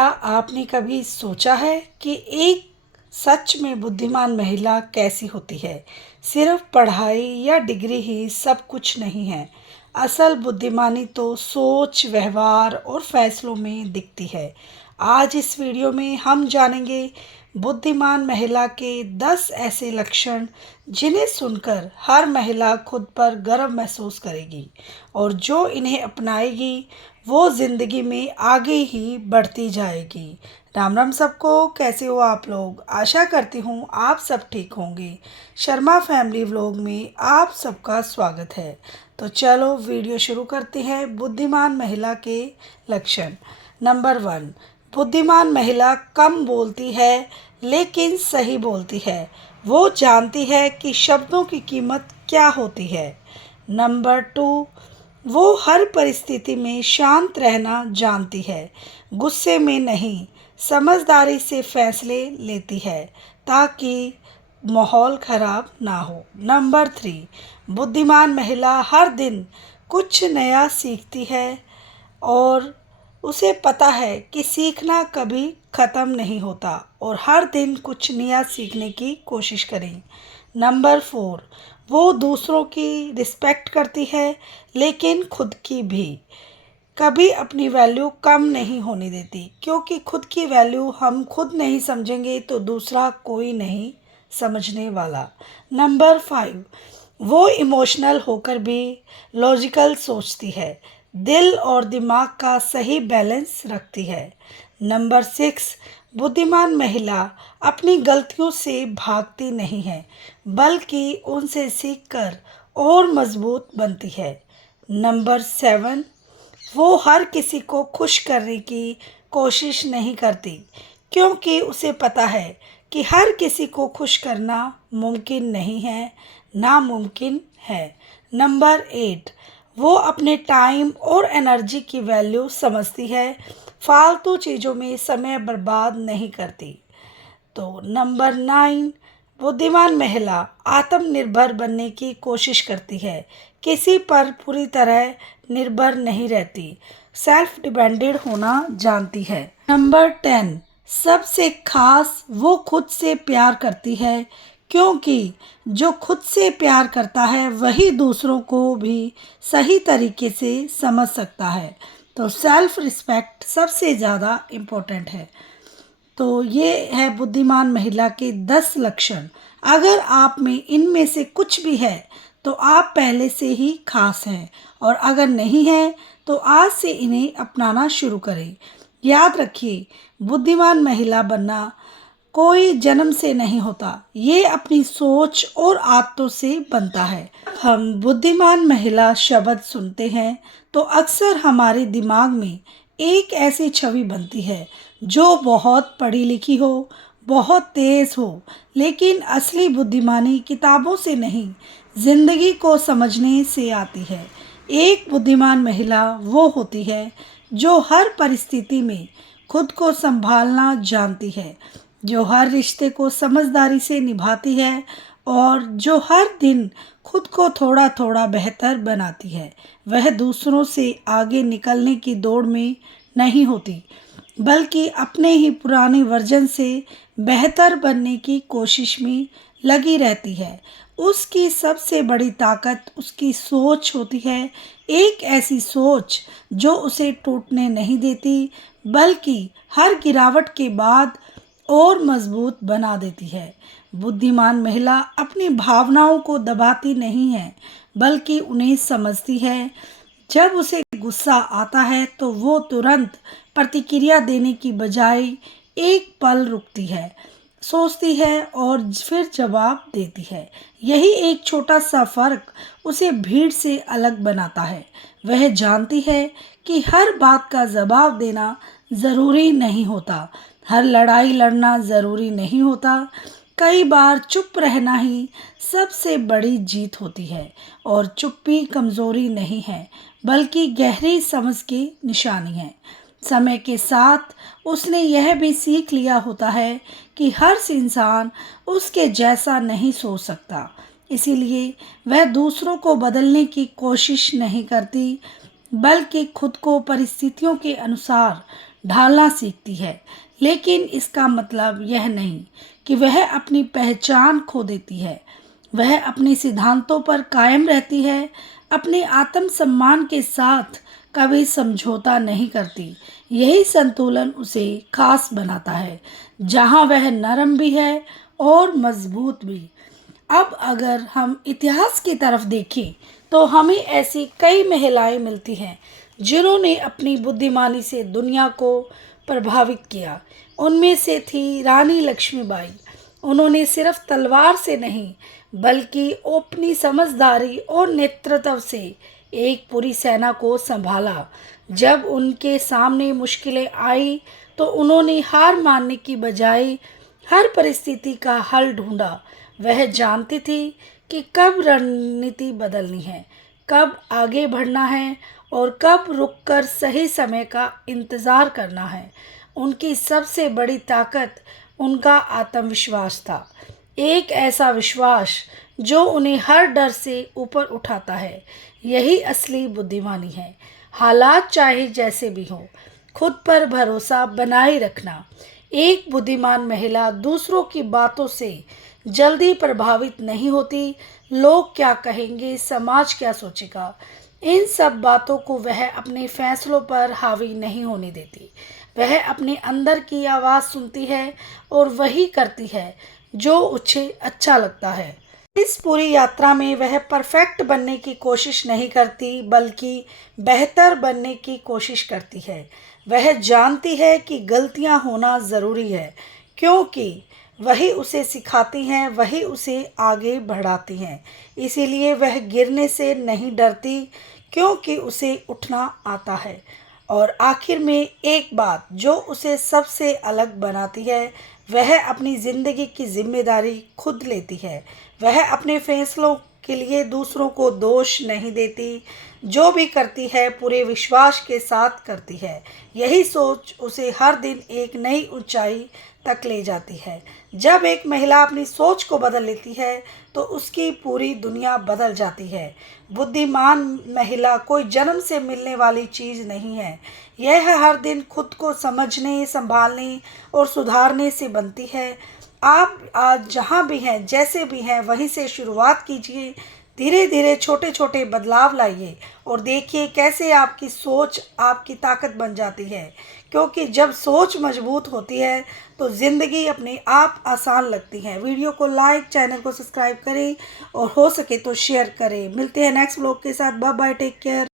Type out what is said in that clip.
क्या आपने कभी सोचा है कि एक सच में बुद्धिमान महिला कैसी होती है? सिर्फ पढ़ाई या डिग्री ही सब कुछ नहीं है। असल बुद्धिमानी तो सोच, व्यवहार और फैसलों में दिखती है। आज इस वीडियो में हम जानेंगे बुद्धिमान महिला के 10 ऐसे लक्षण जिन्हें सुनकर हर महिला खुद पर गर्व महसूस करेगी और जो इन्हें अपनाएगी वो ज़िंदगी में आगे ही बढ़ती जाएगी। राम राम सबको, कैसे हो आप लोग? आशा करती हूँ आप सब ठीक होंगे। शर्मा फैमिली व्लॉग में आप सबका स्वागत है। तो चलो वीडियो शुरू करते हैं। बुद्धिमान महिला के लक्षण। नंबर 1, बुद्धिमान महिला कम बोलती है लेकिन सही बोलती है। वो जानती है कि शब्दों की कीमत क्या होती है। नंबर 2, वो हर परिस्थिति में शांत रहना जानती है, गुस्से में नहीं, समझदारी से फैसले लेती है ताकि माहौल खराब ना हो। नंबर 3, बुद्धिमान महिला हर दिन कुछ नया सीखती है और उसे पता है कि सीखना कभी ख़त्म नहीं होता और हर दिन कुछ नया सीखने की कोशिश करें। नंबर 4, वो दूसरों की रिस्पेक्ट करती है लेकिन खुद की भी। कभी अपनी वैल्यू कम नहीं होने देती, क्योंकि खुद की वैल्यू हम खुद नहीं समझेंगे तो दूसरा कोई नहीं समझने वाला। नंबर 5, वो इमोशनल होकर भी लॉजिकल सोचती है, दिल और दिमाग का सही बैलेंस रखती है। नंबर 6, बुद्धिमान महिला अपनी गलतियों से भागती नहीं है बल्कि उनसे सीखकर और मजबूत बनती है। नंबर 7, वो हर किसी को खुश करने की कोशिश नहीं करती, क्योंकि उसे पता है कि हर किसी को खुश करना मुमकिन नहीं है, नामुमकिन है। नंबर 8, वो अपने टाइम और एनर्जी की वैल्यू समझती है, फालतू चीज़ों में समय बर्बाद नहीं करती। तो नंबर 9, बुद्धिमान महिला आत्मनिर्भर बनने की कोशिश करती है, किसी पर पूरी तरह निर्भर नहीं रहती, सेल्फ डिपेंडेंट होना जानती है। नंबर 10, सबसे खास वो खुद से प्यार करती है, क्योंकि जो खुद से प्यार करता है वही दूसरों को भी सही तरीके से समझ सकता है। तो सेल्फ रिस्पेक्ट सबसे ज़्यादा इम्पोर्टेंट है। तो ये है बुद्धिमान महिला के 10 लक्षण। अगर आप में इनमें से कुछ भी है तो आप पहले से ही खास हैं, और अगर नहीं है तो आज से इन्हें अपनाना शुरू करें। याद रखिए, बुद्धिमान महिला बनना कोई जन्म से नहीं होता, ये अपनी सोच और आदतों से बनता है। हम बुद्धिमान महिला शब्द सुनते हैं तो अक्सर हमारे दिमाग में एक ऐसी छवि बनती है जो बहुत पढ़ी लिखी हो, बहुत तेज हो, लेकिन असली बुद्धिमानी किताबों से नहीं, जिंदगी को समझने से आती है। एक बुद्धिमान महिला वो होती है जो हर परिस्थिति में खुद को संभालना जानती है, जो हर रिश्ते को समझदारी से निभाती है और जो हर दिन खुद को थोड़ा थोड़ा बेहतर बनाती है। वह दूसरों से आगे निकलने की दौड़ में नहीं होती, बल्कि अपने ही पुराने वर्जन से बेहतर बनने की कोशिश में लगी रहती है। उसकी सबसे बड़ी ताकत उसकी सोच होती है, एक ऐसी सोच जो उसे टूटने नहीं देती, बल्कि हर गिरावट के बाद और मजबूत बना देती है। बुद्धिमान महिला अपनी भावनाओं को दबाती नहीं है, बल्कि उन्हें समझती है। जब उसे गुस्सा आता है तो वो तुरंत प्रतिक्रिया देने की बजाय एक पल रुकती है, सोचती है और फिर जवाब देती है। यही एक छोटा सा फर्क उसे भीड़ से अलग बनाता है। वह जानती है कि हर बात का जवाब देना ज़रूरी नहीं होता, हर लड़ाई लड़ना ज़रूरी नहीं होता। कई बार चुप रहना ही सबसे बड़ी जीत होती है, और चुप्पी कमज़ोरी नहीं है बल्कि गहरी समझ की निशानी है। समय के साथ उसने यह भी सीख लिया होता है कि हर इंसान उसके जैसा नहीं सोच सकता, इसीलिए वह दूसरों को बदलने की कोशिश नहीं करती, बल्कि खुद को परिस्थितियों के अनुसार ढालना सीखती है, लेकिन इसका मतलब यह नहीं कि वह अपनी पहचान खो देती है। वह अपने सिद्धांतों पर कायम रहती है, अपने आत्मसम्मान के साथ कभी समझौता नहीं करती। यही संतुलन उसे खास बनाता है, जहाँ वह नरम भी है और मजबूत भी। अब अगर हम इतिहास की तरफ देखें तो हमें ऐसी कई महिलाएं मिलती हैं जिन्होंने अपनी बुद्धिमानी से दुनिया को प्रभावित किया। उनमें से थी रानी लक्ष्मीबाई। उन्होंने सिर्फ तलवार से नहीं बल्कि अपनी समझदारी और नेतृत्व से एक पूरी सेना को संभाला। जब उनके सामने मुश्किलें आई तो उन्होंने हार मानने की बजाय हर परिस्थिति का हल ढूंढा। वह जानती थी कि कब रणनीति बदलनी है, कब आगे बढ़ना है और कब रुककर सही समय का इंतज़ार करना है। उनकी सबसे बड़ी ताकत उनका आत्मविश्वास था, एक ऐसा विश्वास जो उन्हें हर डर से ऊपर उठाता है। यही असली बुद्धिमानी है। हालात चाहे जैसे भी हों, खुद पर भरोसा बनाए रखना। एक बुद्धिमान महिला दूसरों की बातों से जल्दी प्रभावित नहीं होती। लोग क्या कहेंगे, समाज क्या सोचेगा, इन सब बातों को वह अपने फैसलों पर हावी नहीं होने देती। वह अपने अंदर की आवाज़ सुनती है और वही करती है जो उसे अच्छा लगता है। इस पूरी यात्रा में वह परफेक्ट बनने की कोशिश नहीं करती बल्कि बेहतर बनने की कोशिश करती है। वह जानती है कि गलतियां होना ज़रूरी है, क्योंकि वही उसे सिखाती हैं, वही उसे आगे बढ़ाती हैं। इसीलिए वह गिरने से नहीं डरती, क्योंकि उसे उठना आता है। और आखिर में एक बात जो उसे सबसे अलग बनाती है, वह अपनी ज़िंदगी की जिम्मेदारी खुद लेती है। वह अपने फैसलों के लिए दूसरों को दोष नहीं देती। जो भी करती है पूरे विश्वास के साथ करती है। यही सोच उसे हर दिन एक नई ऊंचाई तक ले जाती है। जब एक महिला अपनी सोच को बदल लेती है तो उसकी पूरी दुनिया बदल जाती है। बुद्धिमान महिला कोई जन्म से मिलने वाली चीज़ नहीं है। यह हर दिन खुद को समझने, संभालने और सुधारने से बनती है। आप आज जहाँ भी हैं, जैसे भी हैं, वहीं से शुरुआत कीजिए। धीरे धीरे छोटे छोटे बदलाव लाइए और देखिए कैसे आपकी सोच आपकी ताकत बन जाती है। क्योंकि जब सोच मजबूत होती है तो ज़िंदगी अपने आप आसान लगती है। वीडियो को लाइक, चैनल को सब्सक्राइब करें और हो सके तो शेयर करें। मिलते हैं नेक्स्ट व्लॉग के साथ। Bye bye, take care.